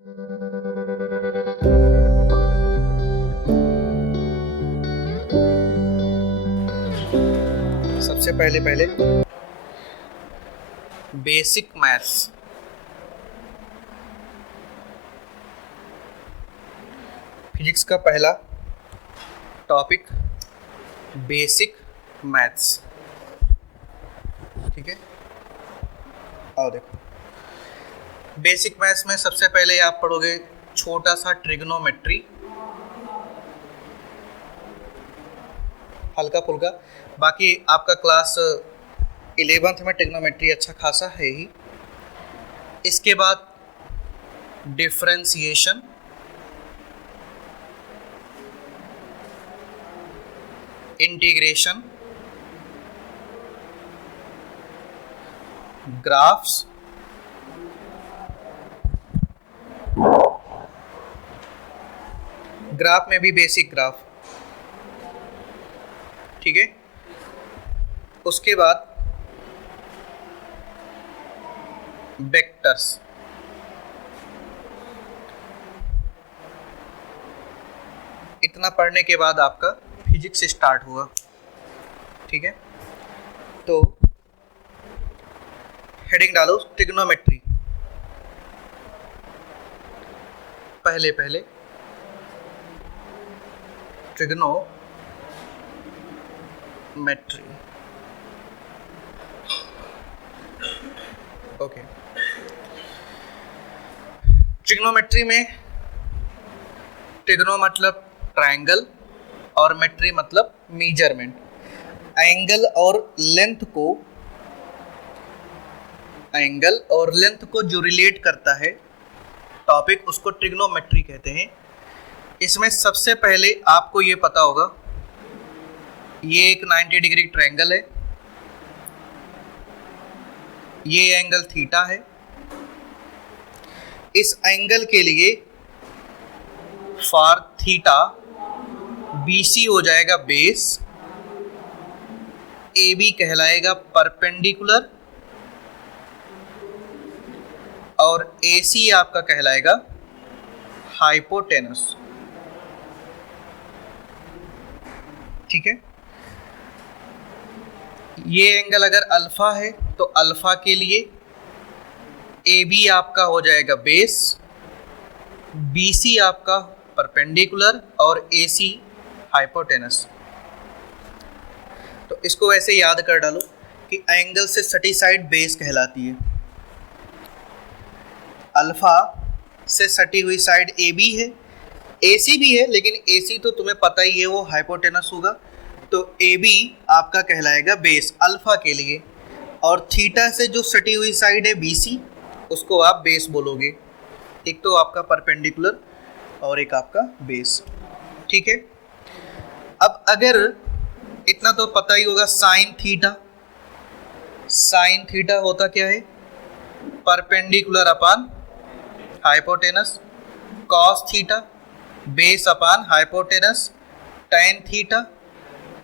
सबसे पहले basic maths. Physics का पहला टॉपिक बेसिक मैथ्स। ठीक है, आओ देखो। बेसिक मैथ्स में सबसे पहले आप पढ़ोगे छोटा सा ट्रिग्नोमेट्री, हल्का फुल्का। बाकी आपका क्लास 11th में ट्रिग्नोमेट्री अच्छा खासा है ही। इसके बाद डिफरेंशिएशन, इंटीग्रेशन, ग्राफ्स, ग्राफ में भी बेसिक ग्राफ। ठीक है, उसके बाद वेक्टर्स। इतना पढ़ने के बाद आपका फिजिक्स स्टार्ट हुआ। ठीक है, तो हेडिंग डालो ट्रिग्नोमेट्री। पहले ट्रिग्नोमेट्री। ओके, ट्रिग्नोमेट्री में ट्रिग्नो मतलब ट्रायंगल और मेट्री मतलब मेजरमेंट। एंगल और लेंथ को जो रिलेट करता है टॉपिक, उसको ट्रिग्नोमेट्री कहते हैं। इसमें सबसे पहले आपको ये पता होगा, ये एक 90 डिग्री ट्रायंगल है, ये एंगल थीटा है। इस एंगल के लिए फॉर थीटा BC हो जाएगा बेस, AB कहलाएगा परपेंडिकुलर और AC आपका कहलाएगा हाइपोटेनस। ठीक है, ये एंगल अगर अल्फा है तो अल्फा के लिए AB आपका हो जाएगा बेस, BC आपका परपेंडिकुलर और AC हाइपोटेनस। तो इसको ऐसे याद कर डालो कि एंगल से सटी साइड बेस कहलाती है। अल्फा से सटी हुई साइड AB है, AC भी है, लेकिन AC तो तुम्हें पता ही है वो हाइपोटेनस होगा। तो AB आपका कहलाएगा बेस अल्फा के लिए, और थीटा से जो सटी हुई साइड है BC, उसको आप बेस बोलोगे। एक तो आपका परपेंडिकुलर और एक आपका बेस। ठीक है, अब अगर इतना तो पता ही होगा, साइन थीटा होता क्या है? Perpendicular upon hypotenuse. Cos theta base upon hypotenuse. Tan theta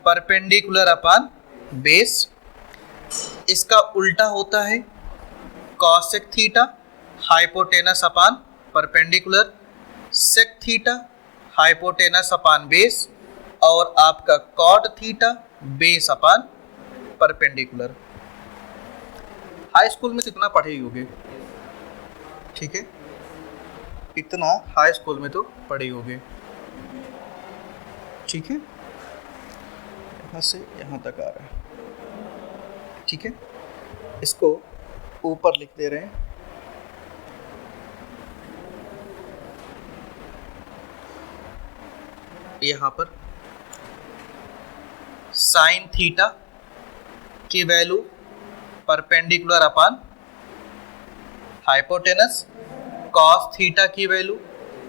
perpendicular upon base. इसका उल्टा होता है cosec theta hypotenuse upon perpendicular, sec theta hypotenuse upon base, और आपका cot theta base upon perpendicular. High school में कितना पढ़े ही होगे। ठीक है, इतना हाई स्कूल में तो पढ़े ही होगे। ठीक है, यहाँ से यहाँ तक आ रहा है। ठीक है, इसको ऊपर लिख दे रहे हैं। यहाँ पर साइन थीटा की value perpendicular upon hypotenuse, cos theta की वैल्यू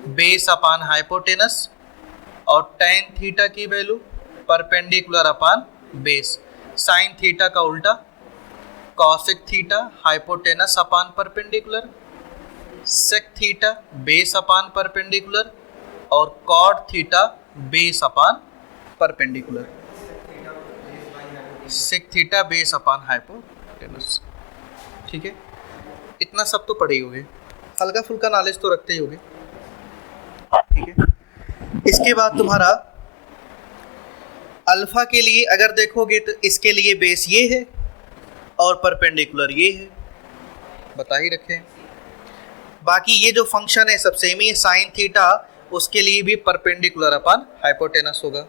बेस अपान हाइपोटेनस, और टेन थीटा की value perpendicular upon base. Sine theta का उल्टा cosec theta hypotenuse upon perpendicular, sec theta base upon perpendicular, और cot theta base upon perpendicular. Sec theta base upon hypotenuse. ठीक है, इतना सब तो पढ़े ही होंगे। हल्का फुल्का नॉलेज तो रखते ही होगे, ठीक है। इसके बाद तुम्हारा अल्फा के लिए अगर देखोगे तो इसके लिए बेस ये है और परपेंडिकुलर ये है, बता ही रखे। बाकी ये जो फंक्शन है सब सेम ही है, साइन थीटा उसके लिए भी परपेंडिकुलर अपन हाइपोटेनस होगा,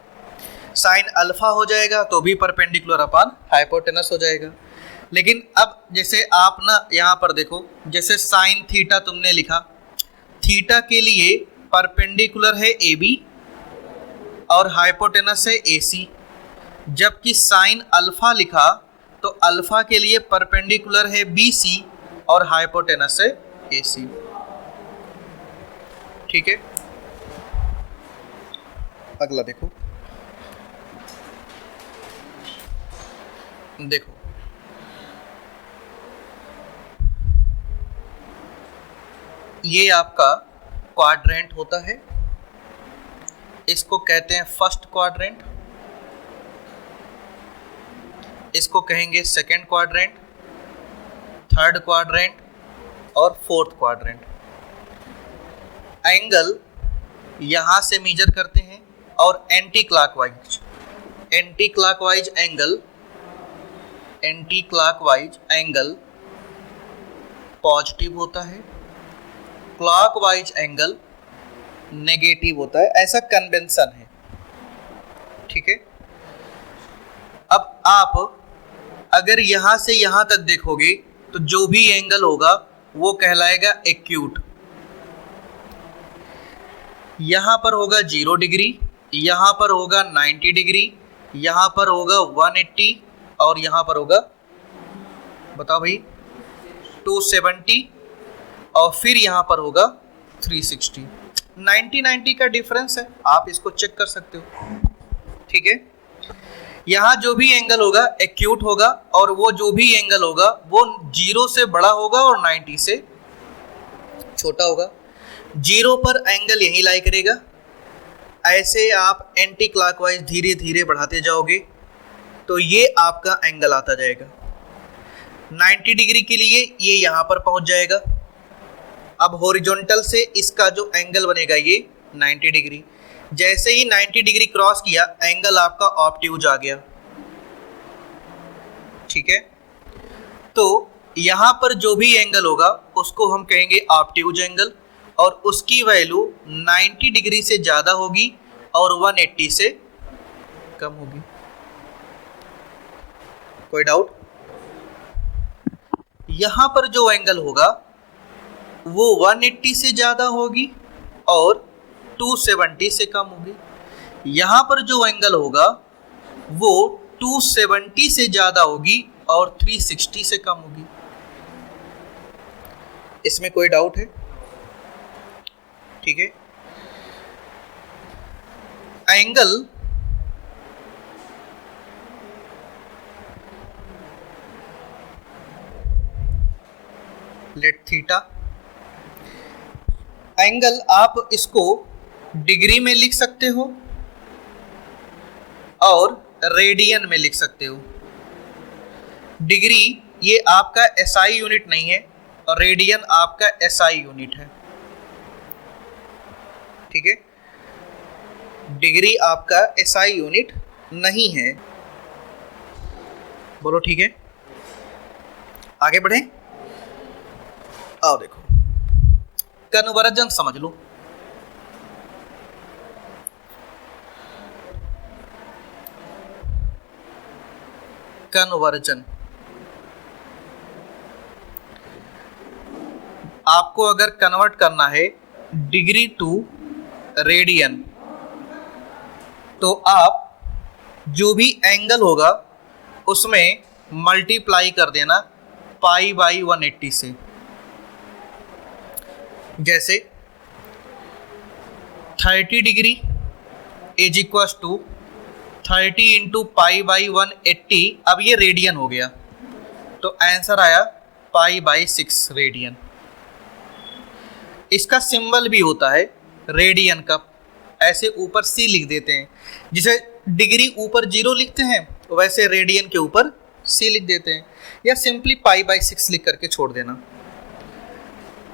साइन अल्फा हो जाएगा तो भी परपेंडिकुलर अपन हाइपोटेनस हो जाएगा। लेकिन अब जैसे आप ना यहाँ पर देखो, जैसे साइन थीटा तुमने लिखा, थीटा के लिए परपेंडिकुलर है ए बी और हाइपोटेनस है ए सी, जबकि साइन अल्फा लिखा तो अल्फा के लिए परपेंडिकुलर है बी सी और हाइपोटेनस है ए सी, ठीक है। अगला देखो, देखो ये आपका क्वाड्रेंट होता है, इसको कहते हैं फर्स्ट क्वाड्रेंट, इसको कहेंगे सेकंड क्वाड्रेंट, थर्ड क्वाड्रेंट और फोर्थ क्वाड्रेंट। एंगल यहां से मेजर करते हैं और एंटी क्लॉकवाइज एंगल पॉजिटिव होता है, क्लॉकवाइज एंगल नेगेटिव होता है, ऐसा कन्वेंशन है, ठीक है। अब आप अगर यहां से यहां तक देखोगे तो जो भी एंगल होगा वो कहलाएगा एक्यूट। यहां पर होगा 0 डिग्री, यहां पर होगा 90 डिग्री, यहां पर होगा 180 और यहां पर होगा बताओ भाई 270 और फिर यहां पर होगा 360। 90 का डिफरेंस है, आप इसको चेक कर सकते हो, ठीक है। यहां जो भी एंगल होगा एक्यूट होगा और वो जो भी एंगल होगा वो 0 से बड़ा होगा और 90 से छोटा होगा। 0 पर एंगल यही लाई करेगा, ऐसे आप एंटी क्लॉकवाइज धीरे धीरे बढ़ाते जाओगे तो ये आपका एंगल आता जाएगा। 90 डिग्री के लिए ये यहां पर पहुंच जाएगा। अब हॉरिजॉन्टल से इसका जो एंगल बनेगा ये 90 डिग्री, जैसे ही 90 डिग्री क्रॉस किया एंगल आपका ऑब्ट्यूज आ गया, ठीक है। तो यहां पर जो भी एंगल होगा उसको हम कहेंगे ऑब्ट्यूज एंगल और उसकी वैल्यू 90 डिग्री से ज्यादा होगी और 180 से कम होगी। कोई डाउट? यहां पर जो एंगल होगा वो 180 से ज्यादा होगी और 270 से कम होगी। यहां पर जो एंगल होगा वो 270 से ज्यादा होगी और 360 से कम होगी। इसमें कोई डाउट है? ठीक है। एंगल लेट थीटा, एंगल आप इसको डिग्री में लिख सकते हो और रेडियन में लिख सकते हो। डिग्री ये आपका एसआई यूनिट नहीं है और रेडियन आपका एसआई यूनिट है, ठीक है। डिग्री आपका एसआई यूनिट नहीं है, बोलो ठीक है। आगे बढ़े, आओ देखो कन्वर्जन समझ लो। कन्वर्जन आपको अगर कन्वर्ट करना है डिग्री टू रेडियन तो आप जो भी एंगल होगा उसमें मल्टीप्लाई कर देना पाई बाई 180 से। जैसे 30 degree is equal to 30 into pi by 180। अब ये रेडियन हो गया तो आंसर आया पाई बाई 6 रेडियन। इसका सिंबल भी होता है रेडियन का, ऐसे ऊपर सी लिख देते हैं। जिसे डिग्री ऊपर 0 लिखते हैं वैसे रेडियन के ऊपर सी लिख देते हैं, या सिंपली पाई बाई 6 लिख करके छोड़ देना।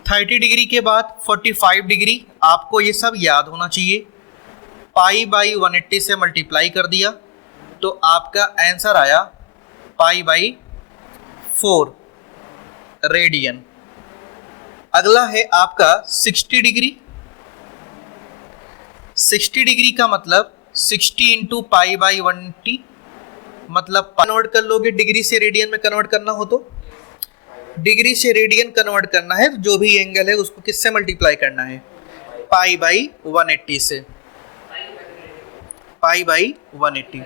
30 डिग्री के बाद 45 डिग्री, आपको ये सब याद होना चाहिए। पाई बाई 180 से मल्टीप्लाई कर दिया तो आपका आंसर आया पाई बाई 4 रेडियन। अगला है आपका 60 डिग्री। 60 डिग्री का मतलब 60 इंटू पाई बाई 180, मतलब कन्वर्ट कर लोगे, डिग्री से रेडियन में कन्वर्ट करना हो तो डिग्री से रेडियन कन्वर्ट करना है, जो भी एंगल है उसको किससे मल्टीप्लाई करना है, पाई बाई 180 से। पाई बाई 180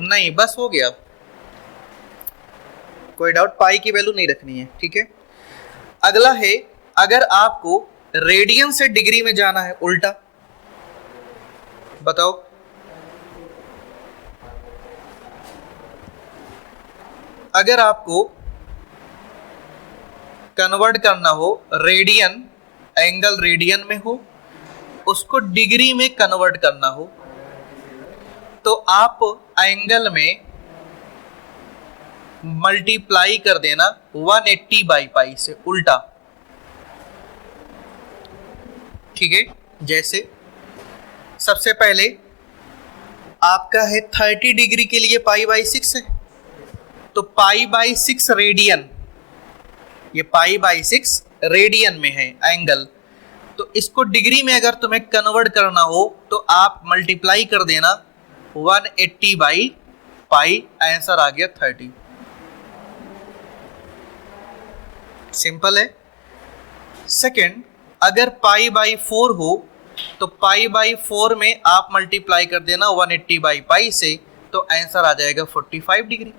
नहीं, बस हो गया, कोई डाउट, पाई की वैल्यू नहीं रखनी है, ठीक है। अगला है, अगर आपको रेडियन से डिग्री में जाना है उल्टा, बताओ। अगर आपको कन्वर्ट करना हो, रेडियन, एंगल रेडियन में हो, उसको डिग्री में कन्वर्ट करना हो, तो आप एंगल में मल्टीप्लाई कर देना 180 बाई पाई से, उल्टा, ठीक है। जैसे सबसे पहले आपका है 30 डिग्री के लिए पाई बाई 6 है, तो पाई बाई 6 रेडियन, ये पाई बाई 6 रेडियन में है एंगल, तो इसको डिग्री में अगर तुम्हें कन्वर्ट करना हो तो आप मल्टीप्लाई कर देना 180 बाई पाई, आंसर आ गया 30। सिंपल है। सेकंड, अगर पाई बाई 4 हो तो पाई बाई 4 में आप मल्टीप्लाई कर देना 180 बाई पाई से, तो आंसर आ जाएगा 45 डिग्री।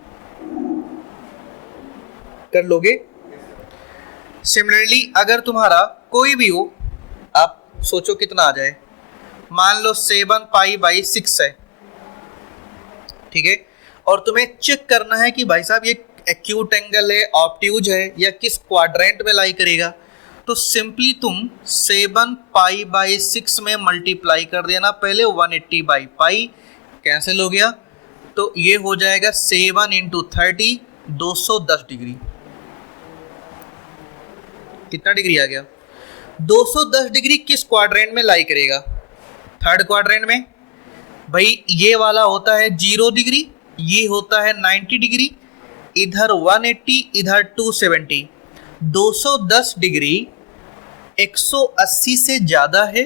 कर लोगे। सिमिलरली अगर तुम्हारा कोई भी हो, आप सोचो कितना आ जाए, मान लो 7 पाई बाई 6 है, ठीक है, और तुम्हें चेक करना है कि भाई साहब ये एक्यूट एंगल है, ऑब्ट्यूज है, या किस क्वाड्रेंट में लाई करेगा, तो सिंपली तुम 7 पाई बाई 6 में मल्टीप्लाई कर देना पहले 180 बाई पाई, कैंसिल हो गया, तो ये हो जाएगा 7 इंटू 30, 210 डिग्री। कितना डिग्री आ गया, 210 डिग्री किस क्वाड्रेंट में लाई करेगा, थर्ड क्वाड्रेंट में। भाई ये वाला होता है 0 डिग्री, ये होता है 90 डिग्री, इधर 180, इधर 270। 210 डिग्री 180 से ज्यादा है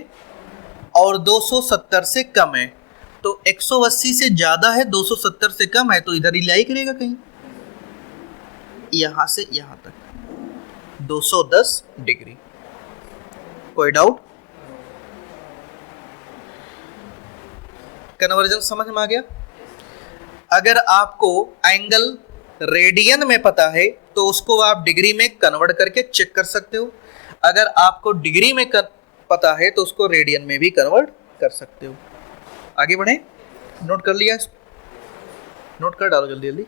और 270 से कम है, तो 180 से ज्यादा है, 270 से कम है, तो इधर ही लाई करेगा कहीं, यहां से यहां तक 210 डिग्री। कोई डाउट? कन्वर्जन समझ में आ गया। अगर आपको एंगल रेडियन में पता है तो उसको आप डिग्री में कन्वर्ट करके चेक कर सकते हो, अगर आपको डिग्री में पता है तो उसको रेडियन में भी कन्वर्ट कर सकते हो। आगे बढ़े, नोट कर लिया, नोट कर डालो जल्दी जल्दी।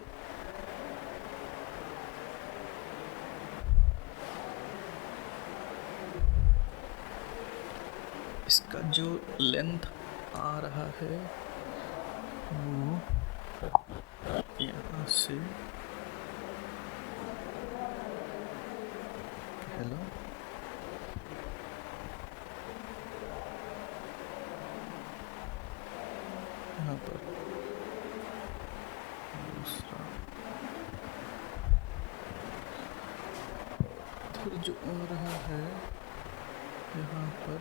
इसका जो लेंथ आ रहा है वो यहाँ से, हेलो, यहाँ पर दूसरा, फिर जो आ रहा है यहाँ पर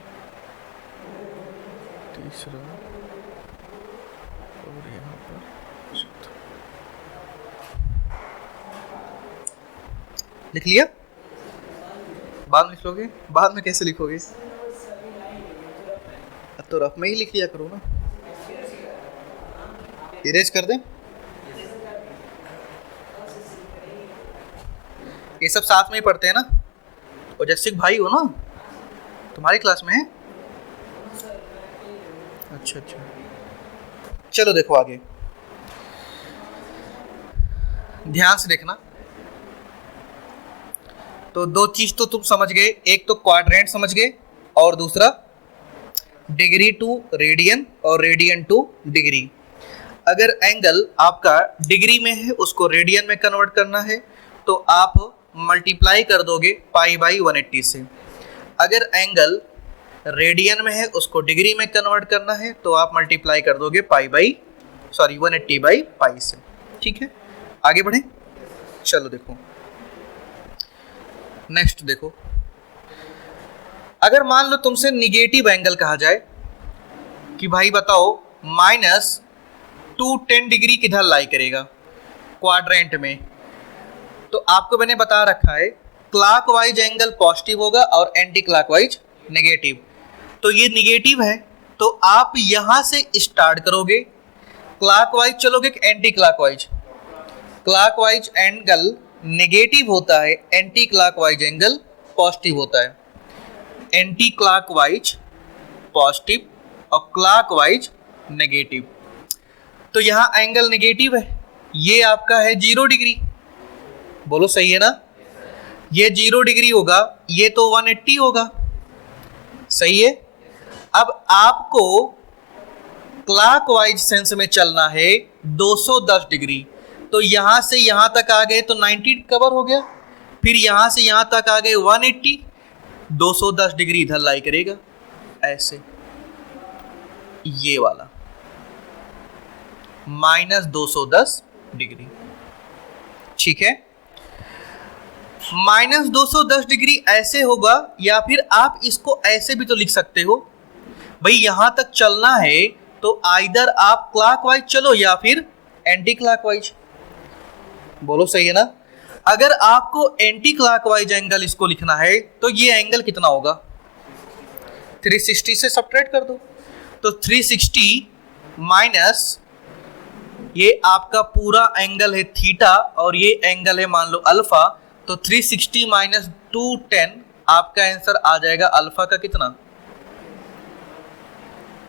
तीसरा, और यहाँ पर चौथा। लिख लिया? बाद में लिखोगे? बाद में कैसे लिखोगे? तो रफ में ही लिख लिया करो ना, इरेज कर दें। ये सब साथ में ही पढ़ते हैं ना, और जैसे भाई हो ना, तुम्हारी क्लास में है। अच्छा अच्छा, चलो देखो आगे, ध्यान से देखना। तो दो चीज तो तुम समझ गए, एक तो क्वाड्रेंट समझ गए और दूसरा डिग्री टू रेडियन और रेडियन टू डिग्री। अगर एंगल आपका डिग्री में है उसको रेडियन में कन्वर्ट करना है तो आप मल्टीप्लाई कर दोगे पाई बाई 180 से। अगर एंगल रेडियन में है उसको डिग्री में कन्वर्ट करना है तो आप मल्टीप्लाई कर दोगे 180/पाई से। ठीक है, आगे बढ़े। चलो देखो नेक्स्ट देखो, अगर मान लो तुमसे निगेटिव एंगल कहा जाए कि भाई बताओ -210 डिग्री किधर लाई करेगा क्वाड्रेंट में, तो आपको मैंने बता रखा है क्लॉकवाइज एंगल पॉजिटिव होगा और एंटी क्लॉकवाइज नेगेटिव। तो ये निगेटिव है तो आप यहां से स्टार्ट करोगे, क्लॉकवाइज चलोगे कि anti clockwise. Clockwise angle negative होता है, एंटी क्लॉकवाइज एंगल पॉजिटिव होता है। एंटी क्लॉकवाइज पॉजिटिव और क्लॉकवाइज नेगेटिव। तो यहां एंगल नेगेटिव है, ये आपका है 0 डिग्री। बोलो सही है ना, ये 0 डिग्री होगा, ये तो 180 होगा। सही है। अब आपको क्लॉकवाइज सेंस में चलना है 210 डिग्री, तो यहां से यहां तक आ गए तो 90 कवर हो गया, फिर यहां से यहां तक आ गए 180, 210 डिग्री इधर लाई करेगा ऐसे, ये वाला -210 डिग्री। ठीक है, -210 डिग्री ऐसे होगा, या फिर आप इसको ऐसे भी तो लिख सकते हो भाई, यहां तक चलना है तो आइदर आप क्लॉकवाइज चलो या फिर एंटी क्लॉकवाइज। बोलो सही है ना। अगर आपको एंटी क्लॉकवाइज एंगल इसको लिखना है तो ये एंगल कितना होगा, 360 से सब्ट्रैक्ट कर दो, तो 360 माइनस ये आपका पूरा एंगल है थीटा और ये एंगल है मान लो अल्फा, तो 360 माइनस 210 आपका आंसर आ जाएगा अल्फा का कितना,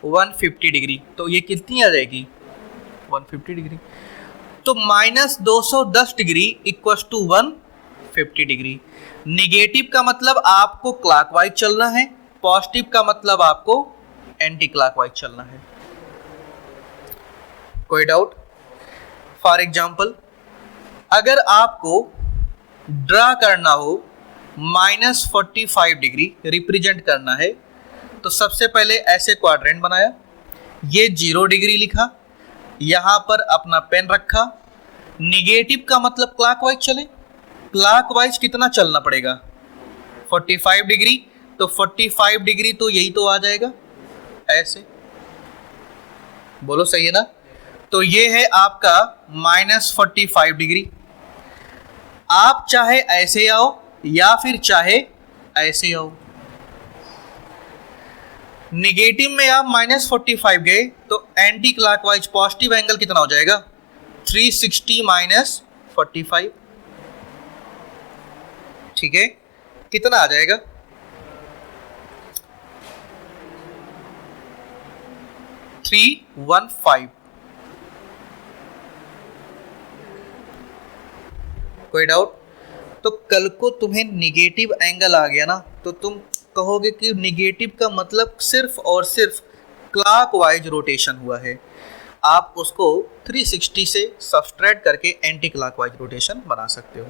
150 डिग्री। तो ये कितनी आ जाएगी, 150 डिग्री। तो -210 degree equal to 150 degree. Negative का मतलब आपको क्लॉकवाइज चलना है, पॉजिटिव का मतलब आपको एंटी क्लॉकवाइज चलना है। कोई डाउट? फॉर एग्जाम्पल अगर आपको ड्रा करना हो -45 डिग्री रिप्रेजेंट करना है, तो सबसे पहले ऐसे क्वाड्रेंट बनाया, ये 0 डिग्री लिखा, यहां पर अपना पेन रखा। निगेटिव का मतलब क्लॉकवाइज चले, क्लॉकवाइज कितना चलना पड़ेगा, 45 डिग्री, तो 45 डिग्री तो यही तो आ जाएगा ऐसे। बोलो सही है ना। तो ये है आपका -45 डिग्री। आप चाहे ऐसे आओ या फिर चाहे ऐसे आओ। निगेटिव में आप -45 गए तो एंटी क्लॉकवाइज पॉजिटिव एंगल कितना हो जाएगा, 360 माइनस 45। ठीक है, कितना आ जाएगा, 315। कोई डाउट? तो कल को तुम्हें निगेटिव एंगल आ गया ना, तो तुम कहोगे कि निगेटिव का मतलब सिर्फ और सिर्फ क्लॉकवाइज रोटेशन हुआ है। आप उसको 360 से सब्सट्रैक्ट करके एंटी क्लॉकवाइज रोटेशन बना सकते हो।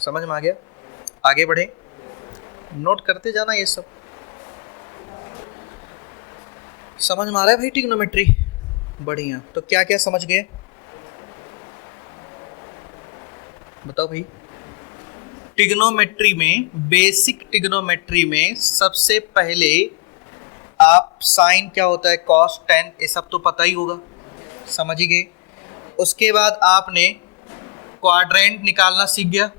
समझ में आ गया? आगे बढ़े, नोट करते जाना ये सब। समझ में आ रहा है भाई ट्रिग्नोमेट्री? बढ़िया। तो क्या क्या समझ गए बताओ भाई। ट्रिग्नोमेट्री में, बेसिक ट्रिग्नोमेट्री में सबसे पहले आप साइन क्या होता है, कॉस, टेन, ये सब तो पता ही होगा, समझ ही गए। उसके बाद आपने क्वाड्रेंट निकालना सीख गया,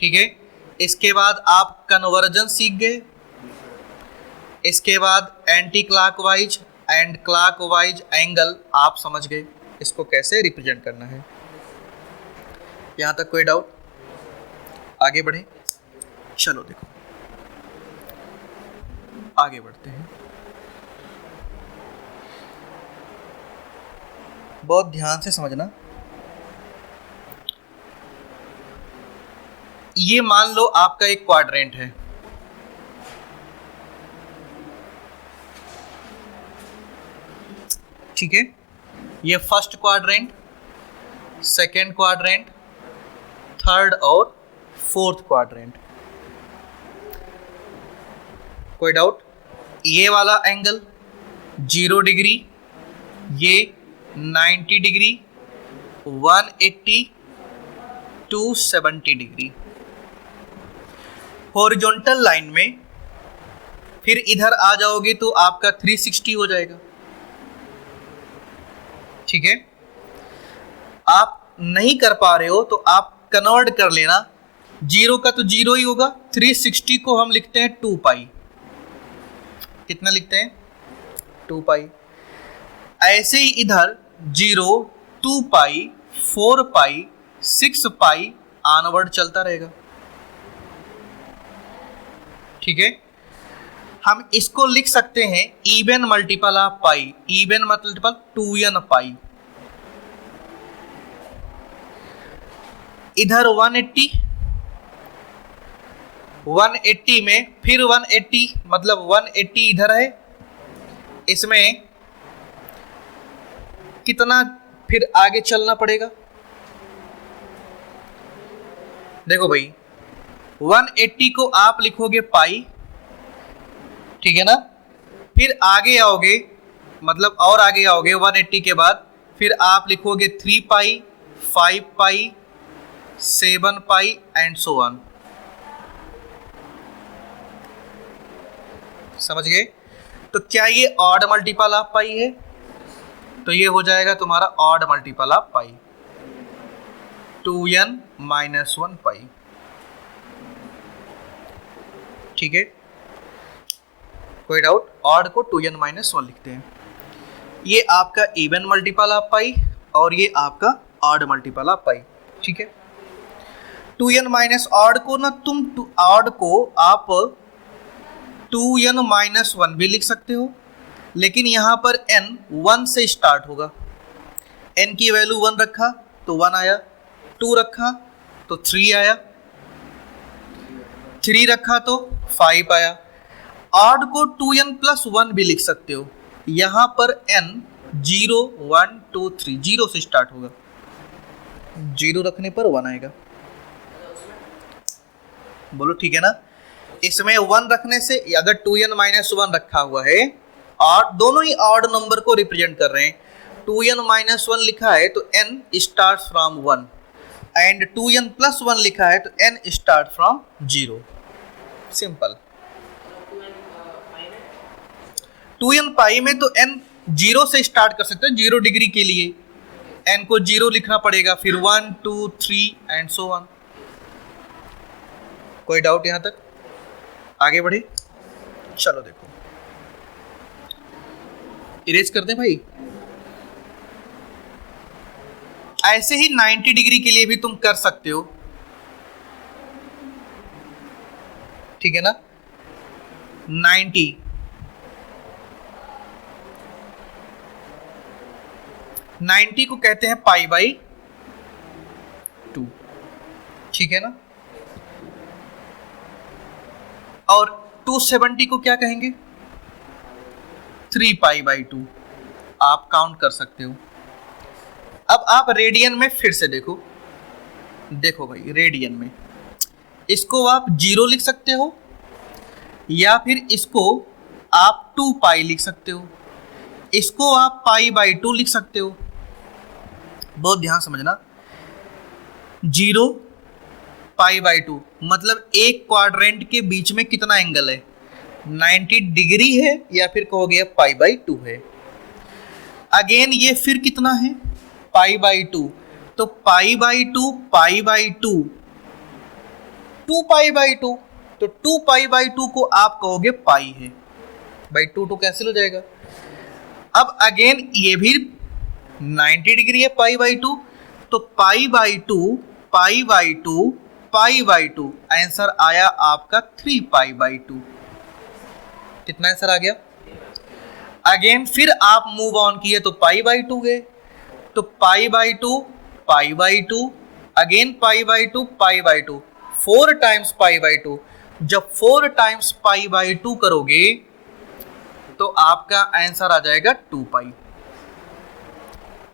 ठीक है। इसके बाद आप कन्वर्जन सीख गए। इसके बाद anti clockwise and clockwise angle आप समझ गए, इसको कैसे रिप्रेजेंट करना है। यहां तक कोई डाउट? आगे बढ़े, चलो देखो आगे बढ़ते हैं। बहुत ध्यान से समझना। ये मान लो आपका एक क्वाड्रेंट है, ठीक है। ये first quadrant, second quadrant, third और फोर्थ क्वाड्रेंट। कोई डाउट? ये वाला एंगल 0 डिग्री, ये 90 डिग्री, 180, 270 डिग्री। हॉरिजॉन्टल लाइन में फिर इधर आ जाओगे तो आपका 360 हो जाएगा। ठीक है, आप नहीं कर पा रहे हो तो आप कन्वर्ट कर लेना, 0 का तो 0 ही होगा, 360 को हम लिखते हैं 2 पाई। कितना लिखते हैं? 2 पाई। ऐसे ही इधर 0, 2 पाई, 4 पाई, 6 पाई ऑनवर्ड चलता रहेगा। ठीक है, हम इसको लिख सकते हैं even multiple of pi. Even multiple 2n पाई। इधर 180 में फिर 180, मतलब 180 इधर है, इसमें कितना फिर आगे चलना पड़ेगा? देखो भाई, 180 को आप लिखोगे पाई, ठीक है ना, फिर आगे आओगे, मतलब और आगे आओगे 180 के बाद, फिर आप लिखोगे 3 पाई, 5 पाई, 7 पाई एंड सो ऑन। समझ गए? तो क्या ये ऑड मल्टीपल ऑफ पाई है? तो ये हो जाएगा तुम्हारा odd multiple of pi, 2n minus 1 पाई। ठीक है, कोई डाउट? ऑड को 2n माइनस 1 लिखते हैं। ये आपका इवन मल्टीपल ऑफ पाई और ये आपका ऑड मल्टीपल ऑफ पाई। ठीक है, 2n माइनस ऑड को ना तुम ऑड को आप 2n माइनस 1 भी लिख सकते हो, लेकिन यहां पर n 1 से स्टार्ट होगा। n की वैल्यू 1 रखा तो 1 आया, 2 रखा तो 3 आया, 3 रखा तो 5 आया। ऑड को 2n प्लस 1 भी लिख सकते हो। यहां पर n 0, 1, 2, 3 0 से स्टार्ट होगा, 0 रखने पर 1 आएगा। बोलो ठीक है ना? इसमें 1 रखने से, अगर 2n माइनस 1 रखा हुआ है और दोनों ही ऑड नंबर को रिप्रेजेंट कर रहे हैं, 2n माइनस 1 लिखा है तो n start from 1 and 2n plus 1 लिखा है तो n start from 0। Simple. 2n पाई में तो n 0 से स्टार्ट कर सकते हैं, 0 डिग्री के लिए n को 0 लिखना पड़ेगा, फिर 1, 2, 3 एंड सो ऑन। कोई डाउट यहां तक? आगे बढ़े? चलो देखो, इरेज कर दें भाई। ऐसे ही 90 डिग्री के लिए भी तुम कर सकते हो। ठीक है ना? 90 को कहते हैं पाई बाई 2। ठीक है ना? और 270 को क्या कहेंगे? 3 पाई बाई 2। आप काउंट कर सकते हो। अब आप रेडियन में फिर से देखो, देखो भाई, रेडियन में इसको आप 0 लिख सकते हो या फिर इसको आप 2 पाई लिख सकते हो, इसको आप पाई बाई 2 लिख सकते हो। बहुत ध्यान समझना, 0 पाई बाई 2 मतलब एक क्वाड्रेंट के बीच में कितना एंगल है? 90 डिग्री है या फिर कहोगे पाई बाई 2 है। अगेन ये फिर कितना है? पाई बाई 2। तो पाई by 2, pi by 2, 2 pi by 2, तो 2 पाई बाई 2 को आप कहोगे पाई है, बाई 2 कैंसिल हो जाएगा। अब अगेन ये भी 90 डिग्री है, पाई बाई 2, तो पाई by 2, pi by 2, pi by 2, answer आया आपका 3 पाई बाई 2। कितना आंसर आ गया? अगेन फिर आप मूव ऑन किए तो पाई बाई 2 गए, तो पाई by 2, pi by 2, again pi by 2, pi by 2, 4 times pi by 2। जब 4 टाइम्स पाई बाई 2 करोगे तो आपका आंसर आ जाएगा 2 पाई।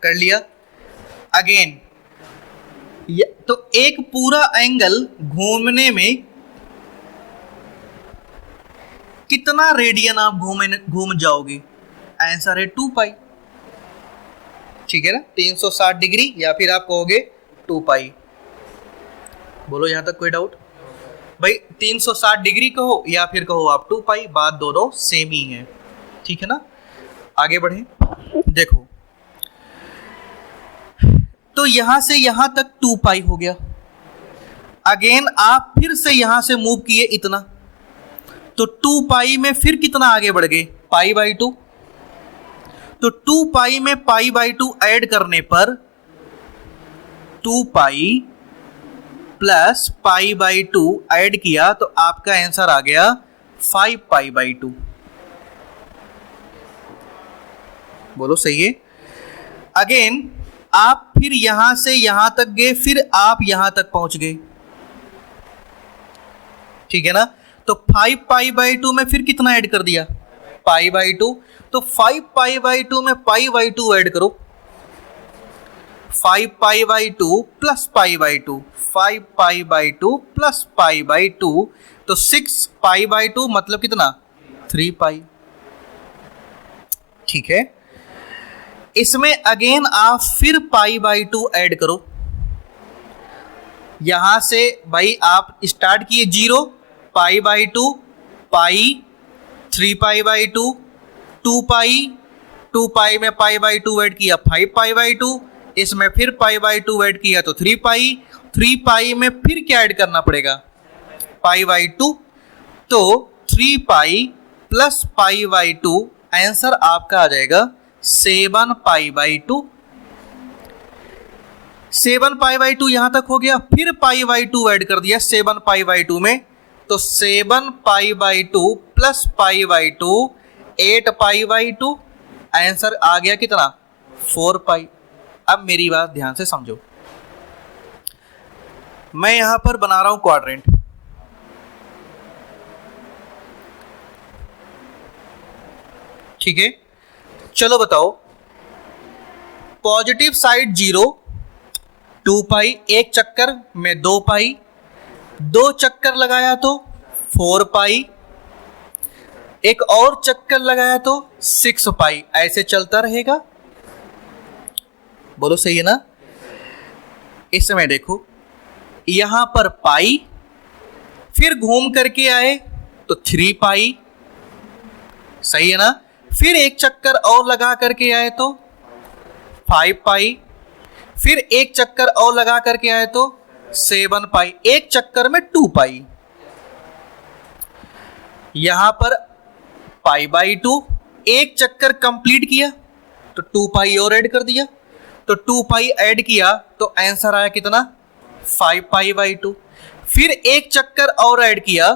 कर लिया? अगेन तो एक पूरा एंगल घूमने में कितना रेडियन आप घूम जाओगे? आंसर है 2 पाई। ठीक है ना, 360 डिग्री या फिर आप कहोगे 2 पाई। बोलो यहां तक कोई डाउट? भाई 360 डिग्री कहो या फिर कहो आप 2 पाई, बात दोनों सेम ही है। ठीक है ना, आगे बढ़े। देखो तो यहां से यहां तक 2 पाई हो गया। अगेन आप फिर से यहां से मूव किए इतना, तो 2 पाई में फिर कितना आगे बढ़ गए? पाई बाई 2। तो 2 पाई में पाई बाई 2 ऐड करने पर 2 pi plus pi by 2 add किया तो आपका आंसर आ गया 5 पाई बाई 2। बोलो सही है? अगेन आप फिर यहां से यहां तक गए, फिर आप यहां तक पहुंच गए। ठीक है ना, तो 5 पाई बाई 2 में फिर कितना ऐड कर दिया? पाई बाई 2। तो 5 पाई बाई 2 में पाई बाई 2 ऐड करो, 5 पाई by 2 plus pi by 2, 5 pi by 2 plus pi by 2, तो 6 पाई बाई 2 मतलब कितना? 3 पाई। ठीक है, इसमें अगेन आप फिर पाई बाई 2 ऐड करो। यहां से भाई आप स्टार्ट किए 0, पाई बाई 2, पाई, 3 पाई बाई 2, 2 पाई, 2 पाई में पाई बाई 2 ऐड किया 5 पाई बाई 2, इसमें फिर पाई बाई 2 ऐड किया तो 3 पाई, 3 पाई में फिर क्या ऐड करना पड़ेगा? पाई बाई 2, तो 3 pi plus pi by 2, answer आपका आ जाएगा 7 पाई बाई 2। 7 पाई बाई 2 यहां तक हो गया, फिर पाई बाई 2 ऐड कर दिया 7 पाई बाई 2 में, तो 7 pi by 2 plus pi by 2 8 pi by 2, answer आ गया कितना? 4 पाई। अब मेरी बात ध्यान से समझो, मैं यहां पर बना रहा हूं क्वाड्रेंट। ठीक है, चलो बताओ, पॉजिटिव साइड 0, 2 पाई, एक चक्कर में 2 पाई, 2 चक्कर लगाया तो 4 पाई, एक और चक्कर लगाया तो 6 पाई, ऐसे चलता रहेगा। बोलो सही है ना? इसमें देखो यहां पर पाई, फिर घूम करके आए तो 3 पाई, सही है ना, फिर एक चक्कर और लगा करके आए तो 5 पाई, फिर एक चक्कर और लगा करके आए तो 7 पाई, एक चक्कर में 2 पाई। यहां पर पाई बाई 2, एक चक्कर कंप्लीट किया तो 2 पाई और ऐड कर दिया, तो 2 पाई ऐड किया तो आंसर आया कितना? 5 पाई बाई 2। फिर एक चक्कर और ऐड किया,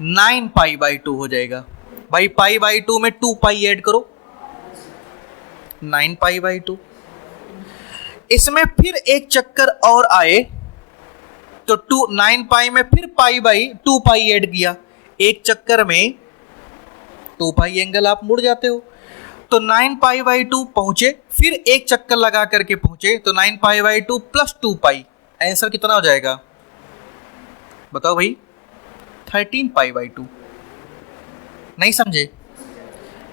9 पाई बाई 2 हो जाएगा। भाई पाई बाई 2 में 2 पाई ऐड करो, 9 पाई बाई 2। इसमें फिर एक चक्कर और आए तो 9 पाई में फिर पाई बाई 2 पाई ऐड किया, एक चक्कर में 2 पाई एंगल आप मुड़ जाते हो, तो 9 पाई बाई 2 पहुंचे, फिर एक चक्कर लगा करके पहुंचे तो 9 पाई बाई 2 प्लस 2 पाई, आंसर कितना हो जाएगा? बताओ भाई, 13 पाई बाई 2। नहीं समझे?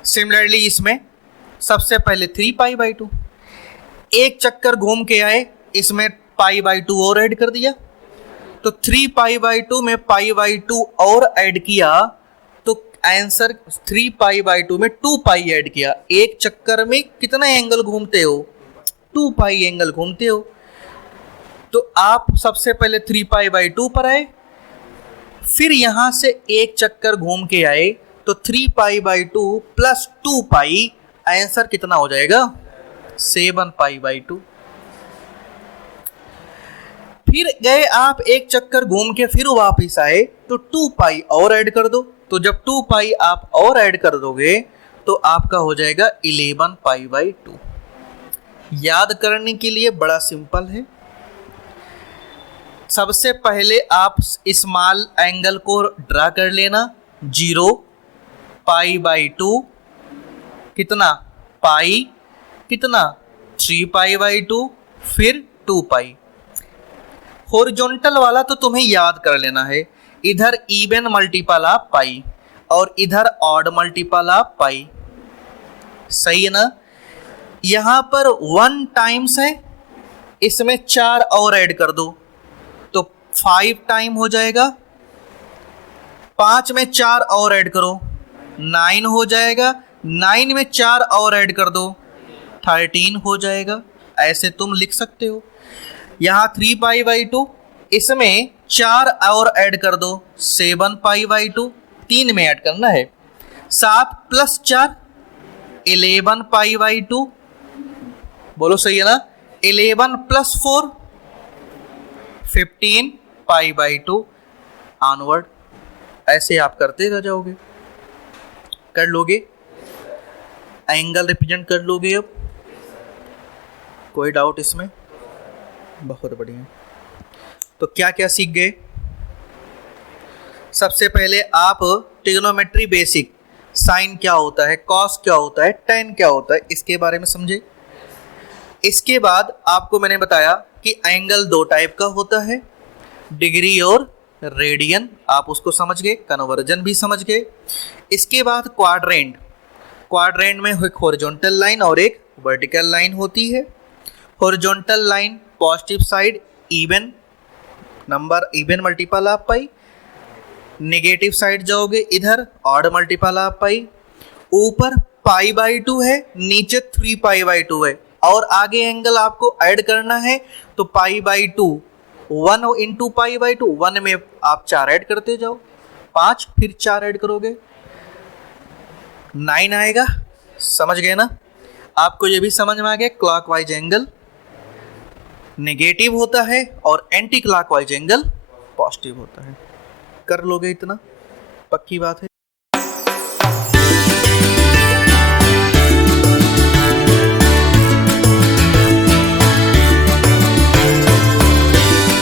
सिमिलरली इसमें सबसे पहले 3 पाई बाई 2, एक चक्कर घूम के आए, इसमें पाई बाई 2 और ऐड कर दिया, तो 3 पाई बाई 2 में पाई बाई 2 और ऐड किया तो आंसर 3 पाई बाई 2 में 2 पाई ऐड किया। एक चक्कर में कितना एंगल घूमते हो? 2 पाई एंगल घूमते हो। तो आप सबसे पहले 3 पाई बाई 2 पर आए, फिर यहां से एक चक्कर घूम के आए तो 3 पाई बाई 2 प्लस 2 पाई, आंसर कितना हो जाएगा? 7 पाई बाई 2। फिर गए आप एक चक्कर घूम के फिर वापस आए तो 2 पाई और ऐड कर दो, तो जब 2 पाई आप और ऐड कर दोगे तो आपका हो जाएगा 11 पाई बाई 2। याद करने के लिए बड़ा सिंपल है। सबसे पहले आप स्मॉल एंगल को ड्रा कर लेना, 0 पाई बाई 2 कितना? पाई कितना? 3 पाई बाई 2, फिर 2 पाई। हॉरिजॉन्टल वाला तो तुम्हें याद कर लेना है, इधर इवन मल्टीपल ऑफ पाई और इधर ऑड मल्टीपल ऑफ पाई, सही है ना। यहां पर 1 टाइम्स है, इसमें 4 और ऐड कर दो तो 5 टाइम हो जाएगा, 5 में 4 और ऐड करो 9 हो जाएगा, 9 में 4 और ऐड कर दो 13 हो जाएगा। ऐसे तुम लिख सकते हो। यहाँ 3 पाई बाई 2, इसमें 4 और ऐड कर दो 7 पाई बाई 2, 3 में ऐड करना है, 7 प्लस 4 11 पाई बाई 2, बोलो सही है ना। 11 प्लस 4 15 पाई बाई 2 ऑनवर्ड। ऐसे आप करते रह जाओगे, कर लोगे, एंगल रिप्रेजेंट कर लोगे। अब कोई डाउट इसमें? बहुत बढ़िया। तो क्या क्या सीख गए? सबसे पहले आप ट्रिग्नोमेट्री बेसिक, साइन क्या होता है, कॉस क्या होता है, टेन क्या होता है, इसके बारे में समझे। इसके बाद आपको मैंने बताया कि एंगल 2 टाइप का होता है, डिग्री और रेडियन, आप उसको समझ गए, कन्वर्जन भी समझ गए। इसके बाद क्वाड्रेंट, क्वाड्रेंट में एक हॉरिजॉन्टल लाइन और एक वर्टिकल लाइन होती है। Horizontal line positive side even number, even multiple of pi, negative side जाओगे इधर ऑड मल्टीपल ऑफ पाई। ऊपर पाई बाई 2 है, नीचे 3 पाई बाई 2 है, और आगे एंगल आपको ऐड करना है तो पाई बाई 2 1 इंटू पाई बाई 2, 1 में आप 4 ऐड करते जाओ, 5 फिर 4 ऐड करोगे 9 आएगा। समझ गए ना। आपको ये भी समझ में आ गया क्लॉकवाइज एंगल नेगेटिव होता है और एंटी क्लॉकवाइज एंगल पॉजिटिव होता है। कर लोगे इतना, पक्की बात है।